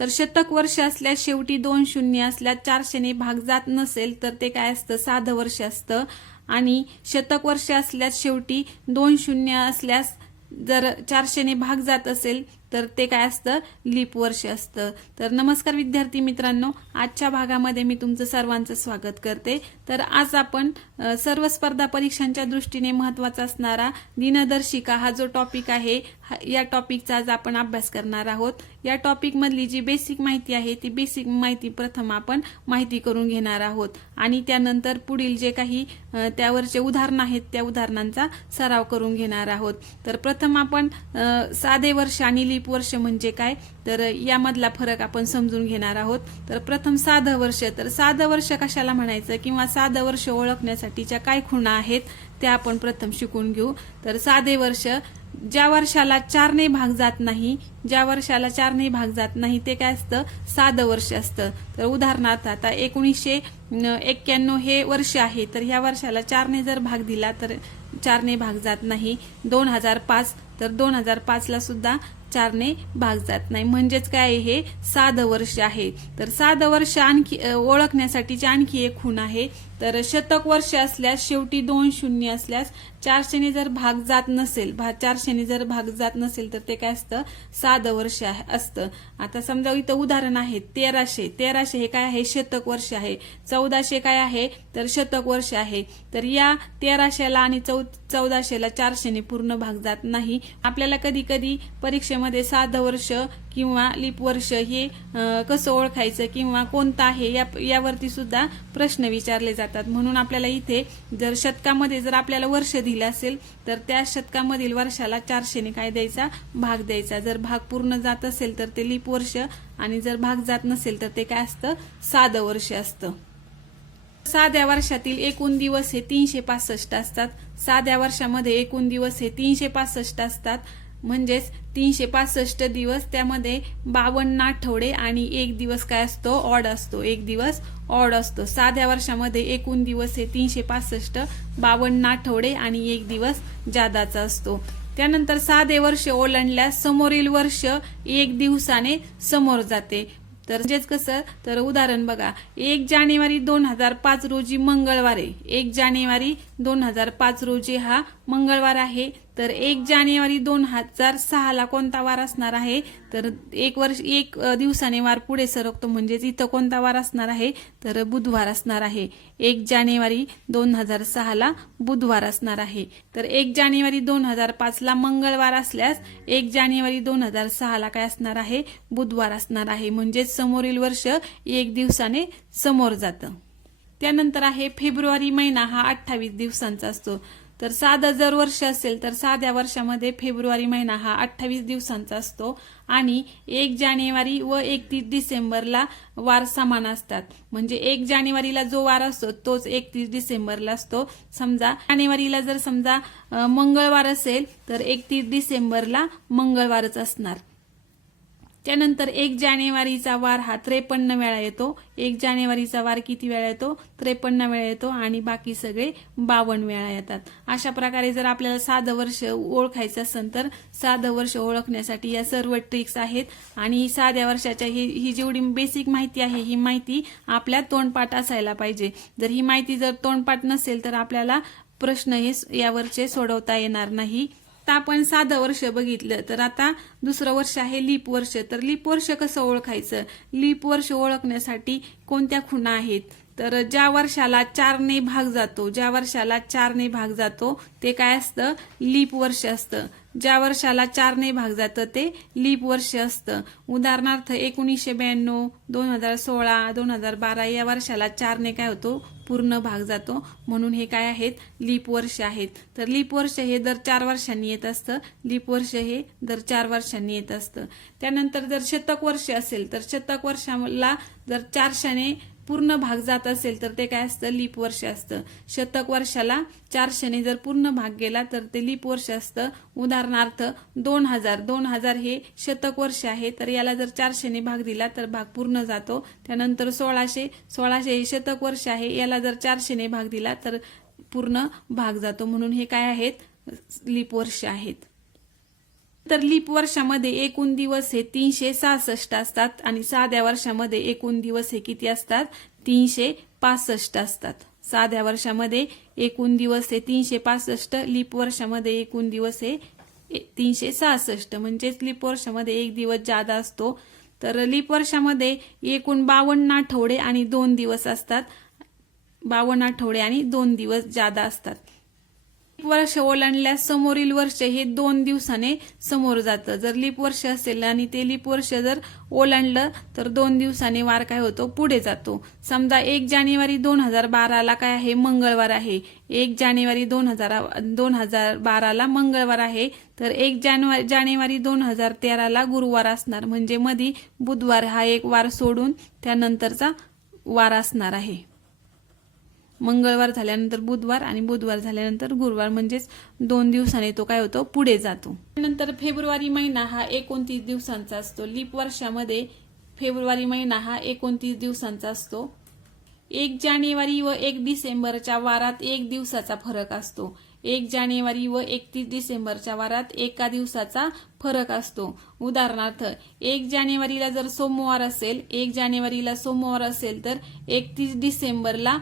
तर शतक वर्ष असल्यास शेवटी 2 शून्य असल्यास 400ने भाग जात नसेल तर ते काय असतं, साधं वर्ष असतं. आणि शतक वर्ष असल्यास शेवटी 2 शून्य असल्यास जर 400ने भाग जात असेल तर ते काय असतं, लीप वर्ष असतं. तर नमस्कार विद्यार्थी मित्रांनो, आजच्या भागामध्ये मी तुमचं सर्वांचं स्वागत करते. तर आज आपण सर्व स्पर्धा परीक्षांच्या दृष्टीने महत्त्वाचा असणारा दिनदर्शिका हा जो टॉपिक आहे या टॉपिकचा आज आपण अभ्यास करणार आहोत. या टॉपिक मधली जी बेसिक माहिती आहे ती बेसिक माहिती प्रथम आपण माहिती करून घेणार आहोत आणि त्यानंतर पुढील जे काही त्यावरचे उदाहरण आहेत त्या उदाहरणांचा सराव करून घेणार आहोत. तर प्रथम आपण साधे वर्ष आणि लीप वर्ष म्हणजे काय तर यामधला फरक आपण समजून घेणार आहोत. तर प्रथम साधं वर्ष. तर साधं वर्ष कशाला म्हणायचं किंवा साधं वर्ष ओळखण्यासाठीच्या काय खुणा आहेत त्या आपण प्रथम शिकून घेऊ. तर साधे वर्ष ज्या वर्षाला 4ने भाग जात नाही, ज्या वर्षाला 4ने भाग जात नाही ते काय असतं, साधं वर्ष असतं. तर उदाहरणार्थ आता 1991 हे वर्ष आहे, तर ह्या वर्षाला 4ने जर भाग दिला तर 4ने भाग जात नाही. 2005 तर 2005 ला सुद्धा 4ने भाग जात नाही, म्हणजेच काय हे साधं वर्ष आहे. तर साधं वर्ष आणखी ओळखण्यासाठीची आणखी एक खूण आहे. तर शतक वर्ष असल्यास शेवटी 2 शून्य असल्यास 400ने जर भाग जात नसेल, 400ने जर भाग जात नसेल तर ते काय असतं, साधं वर्ष असतं. आता समजा इथं उदाहरण आहे 1300 हे काय आहे, शतक वर्ष आहे. 1400 काय आहे तर शतक वर्ष आहे. तर या 1300ला आणि 1400ला 400ने पूर्ण भाग जात नाही. आपल्याला कधी कधी परीक्षेमध्ये साधं वर्ष किंवा लीप वर्ष हे कसं ओळखायचं किंवा कोणतं आहे यावरती सुद्धा प्रश्न विचारले जातात. म्हणून आपल्याला इथे जर शतकामध्ये जर आपल्याला वर्ष दिलं असेल तर त्या शतकामधील वर्षाला 400ने काय द्यायचा, भाग द्यायचा. जर भाग पूर्ण जात असेल तर ते लीप वर्ष आणि जर भाग जात नसेल तर ते काय असतं, साधं वर्ष असतं. साध्या वर्षातील एकूण दिवस हे 365 असतात. साध्या वर्षामध्ये एकूण दिवस हे 365 असतात. म्हणजेच 365 दिवस, त्यामध्ये 52 आठवडे आणि एक दिवस काय असतो, ऑड असतो. एक दिवस ऑड असतो. साध्या वर्षामध्ये एकूण दिवस हे 365, 52 आठवडे आणि एक दिवस जादाचा असतो. त्यानंतर साधे वर्ष ओलांडल्यास समोरील वर्ष एक दिवसाने समोर जाते. तर म्हणजेच कसं, तर उदाहरण बघा, 1 जानेवारी 2005 रोजी मंगळवार आहे. 1 जानेवारी 2005 रोजी हा मंगळवार आहे. तर 1 जानेवारी 2006 ला कोणता वार असणार आहे तर एक दिवसाने वार पुढे सरकतो, म्हणजेच इथं कोणता वार असणार आहे तर बुधवार असणार आहे. 1 जानेवारी 2006 ला बुधवार असणार आहे. तर 1 जानेवारी 2005 ला मंगळवार असल्यास 1 जानेवारी 2006 ला काय असणार आहे, बुधवार असणार आहे. म्हणजेच समोरील वर्ष एक दिवसाने समोर जातं. त्यानंतर आहे फेब्रुवारी महिना हा 28 दिवसांचा असतो. तर साधं जर वर्ष असेल तर साध्या वर्षामध्ये फेब्रुवारी महिना हा 28 दिवसांचा असतो आणि 1 जानेवारी व 31 डिसेंबरला वार समान असतात. म्हणजे 1 जानेवारीला जो वार असतो तोच 31 डिसेंबरला असतो. समजा जानेवारीला जर समजा मंगळवार असेल तर 31 डिसेंबरला मंगळवारच असणार. त्यानंतर 1 जानेवारीचा वार हा 53 वेळा येतो. 1 जानेवारीचा वार किती वेळा येतो, 53 वेळा येतो आणि बाकी सगळे 52 वेळा येतात. अशा प्रकारे जर आपल्याला साधं वर्ष ओळखायचं असेल तर साधं वर्ष ओळखण्यासाठी या सर्व ट्रिक्स आहेत. आणि साध्या वर्षाच्या ही जेवढी बेसिक माहिती आहे ही माहिती आपल्या तोंडपाठ असायला पाहिजे. जर ही माहिती जर तोंडपाठ नसेल तर आपल्याला प्रश्न हे यावरचे सोडवता येणार नाही. आता आपण साधं वर्ष बघितलं, तर आता दुसरं वर्ष आहे लीप वर्ष. तर लीप वर्ष कसं ओळखायचं, लीप वर्ष ओळखण्यासाठी कोणत्या खुणा आहेत तर ज्या वर्षाला 4ने भाग जातो, ज्या वर्षाला 4ने भाग जातो ते काय असतं, लीप वर्ष असतं. ज्या वर्षाला 4ने भाग जातं ते लीप वर्ष असतं. उदाहरणार्थ 1992, 2016, 2012 या वर्षाला 4ने काय होतो, पूर्ण भाग जातो. म्हणून हे काय आहेत, लीप वर्ष आहेत. तर लीप वर्ष हे दर 4 वर्षांनी येत असतं. लीप वर्ष हे दर 4 वर्षांनी येत असतं. त्यानंतर जर शतक वर्ष असेल तर शतक वर्षाला जर 400ने पूर्ण भाग जात असेल तर ते काय असतं, लीप वर्ष असतं. शतक वर्षाला 400ने जर पूर्ण भाग गेला तर ते लीप वर्ष असतं. उदाहरणार्थ 2000 हे शतक वर्ष आहे. तर याला जर 400ने भाग दिला तर भाग पूर्ण जातो. त्यानंतर 1600 हे शतक वर्ष आहे. याला जर 400ने भाग दिला तर पूर्ण भाग जातो. म्हणून हे काय आहेत, लीप वर्ष आहेत. तर लीप वर्षामध्ये एकूण दिवस हे 366 असतात आणि साध्या वर्षामध्ये एकूण दिवस हे किती असतात? 365 असतात. साध्या वर्षामध्ये एकूण दिवस हे 365, लीप वर्षामध्ये एकूण दिवस हे 366, म्हणजेच लीप वर्षामध्ये एक दिवस जादा असतो. तर लीप वर्षामध्ये एकूण 52 आठवडे आणि 2 दिवस असतात. 52 आठवडे आणि 2 दिवस जादा असतात. वर्ष ओलांडल्यास समोरील वर्ष हे 2 दिवसाने समोर जातं. जर लीप वर्ष असेल आणि ते लीप वर्ष जर ओलांडलं तर 2 दिवसाने वार काय होतो? पुढे जातो. समजा 1 जानेवारी 2012ला काय आहे? मंगळवार आहे. 1 जानेवारी 2012ला मंगळवार आहे. तर 1 जानेवारी 2013ला गुरुवार असणार. म्हणजे मध्ये बुधवार हा एक वार सोडून त्यानंतरचा वार असणार आहे. मंगळवार झाल्यानंतर बुधवार आणि बुधवार झाल्यानंतर गुरुवार, म्हणजेच 2 दिवसाने तो काय होतो? पुढे जातो. नंतर फेब्रुवारी महिना हा 29 दिवसांचा असतो. लीप वर्षामध्ये फेब्रुवारी महिना हा 29 दिवसांचा असतो. 1 जानेवारी व 1 डिसेंबरच्या वारात 1 दिवसाचा फरक असतो. 1 जानेवारी व 31 डिसेंबरच्या वारात 1 दिवसाचा फरक असतो. उदाहरणार्थ 1 जानेवारीला जर सोमवार असेल, 1 जानेवारीला सोमवार असेल तर 31 डिसेंबरला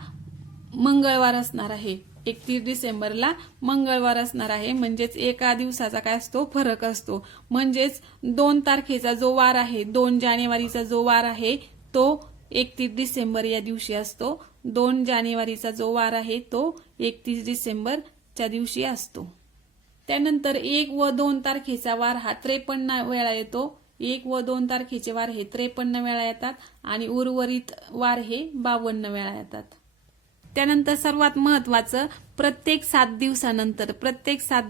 मंगळवार असणार आहे. 31 डिसेंबरला मंगळवार असणार आहे. म्हणजेच 1 दिवसाचा काय असतो? फरक असतो. म्हणजेच 2 तारखेचा जो वार आहे, 2 जानेवारीचा जो वार आहे तो 31 डिसेंबर या दिवशी असतो. 2 जानेवारीचा जो वार आहे तो 31 डिसेंबरच्या दिवशी असतो. त्यानंतर 1 व 2 तारखेचा वार हा 53 वेळा येतो. 1 व 2 तारखेचे वार हे 53 वेळा येतात आणि उर्वरित वार हे 52 वेळा येतात. त्यानंतर सर्वात महत्वाचं, प्रत्येक 7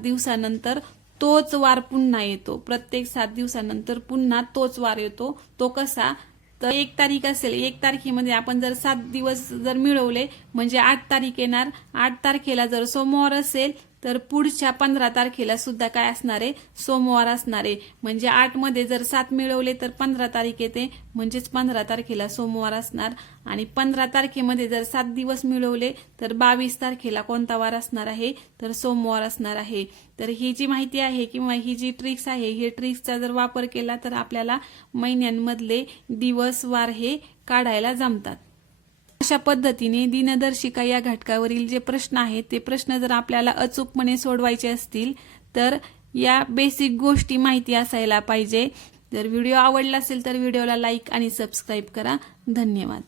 दिवसानंतर तोच वार पुन्हा येतो. प्रत्येक 7 दिवसानंतर पुन्हा तोच वार येतो. तो कसा? तर 1 तारीख असेल, 1 तारखेमध्ये आपण जर 7 दिवस जर मिळवले म्हणजे 8 तारीख येणार. 8 तारखेला जर सोमवार असेल तर पुढच्या 15 तारखेला सुद्धा काय असणार आहे? सोमवार असणार आहे. म्हणजे 8 मध्ये जर 7 मिळवले तर 15 तारीख येते, म्हणजेच 15 तारखेला सोमवार असणार. आणि 15 तारखेमध्ये जर 7 दिवस मिळवले तर 22 तारखेला कोणता वार असणार आहे? तर सोमवार असणार आहे. तर ही जी माहिती आहे किंवा ही जी ट्रिक्स आहे, ही ट्रिक्सचा जर वापर केला तर आपल्याला महिन्यांमधले दिवस वार हे काढायला जमतात. अशा पद्धतीने दिनदर्शिका या घटकावरील जे प्रश्न आहेत ते प्रश्न जर आपल्याला अचूकपणे सोडवायचे असतील तर या बेसिक गोष्टी माहिती असायला पाहिजे. जर व्हिडिओ आवडला असेल तर व्हिडिओला लाईक आणि सबस्क्राईब करा. धन्यवाद.